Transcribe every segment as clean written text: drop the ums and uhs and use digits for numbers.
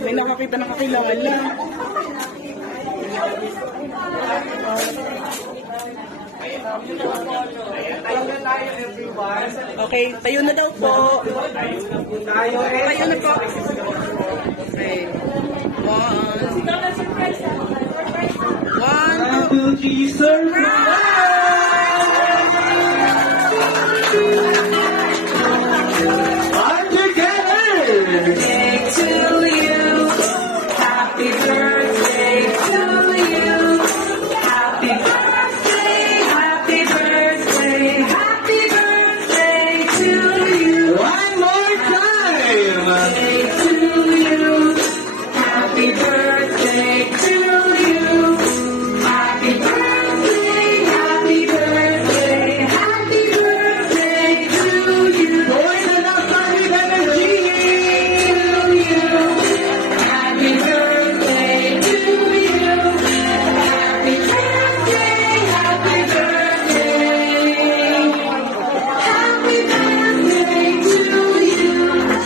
May nakakita na kakilangan lang. Okay, tayo na daw po. Tayo na po. Okay. One, two, three, all together. To you, happy birthday to you, happy birthday, happy birthday, happy birthday to you. One more time. To you, happy birthday to you, happy birthday, happy birthday, happy birthday to you. Boy na lang solid energy. Happy birthday to you. Happy birthday, happy birthday. Happy birthday to you.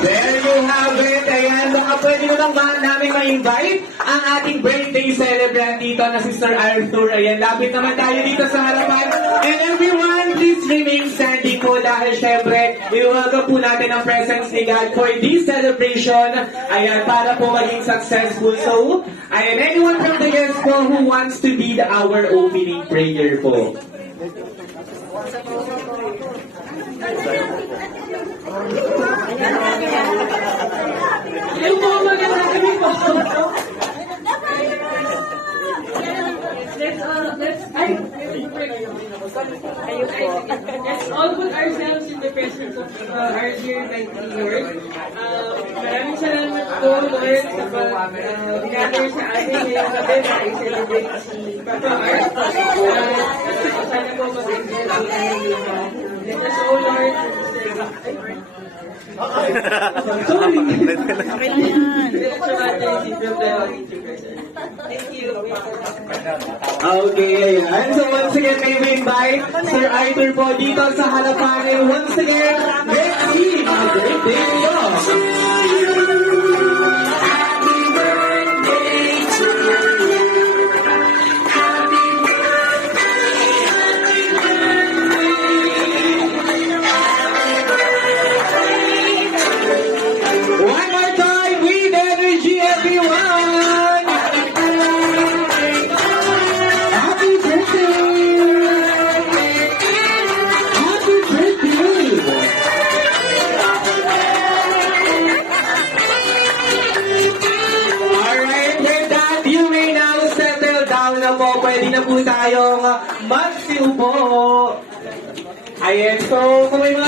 There you have it. Ayan, baka pwede mo lang namin ma-invite ang ating birthday celebrant dito na si Sir Arthur. Ayan, lapit naman tayo dito sa harapan. And everyone, please remain standing po dahil syempre, i-welcome po natin ang presence ni God for this celebration. Ayan, para po maging successful. So, ayan, anyone from the guests po who wants to lead our opening prayer po. Hello po, magandang gabi po. Let's all put ourselves in the presence of our dear mighty Lord. Maraming salamat po, Lord, sa pag-gather sa atin ngayong gabi na i-celebrate si Papa Art. Sana po mag-enjoy ang aming let us, O Lord, sorry. Okay na yan. Thank you. Okay, ayan. So once again, may we invite Sir Arthur po dito sa harapan. And once again, let's see ang birthday niyo. Happy birthday to you. Happy birthday, happy birthday. One more time with energy, everyone! Happy birthday! Happy birthday! Alright, with that, you may now settle down na po. Pwede na po tayong magsiupo. Ayan, so kung may mga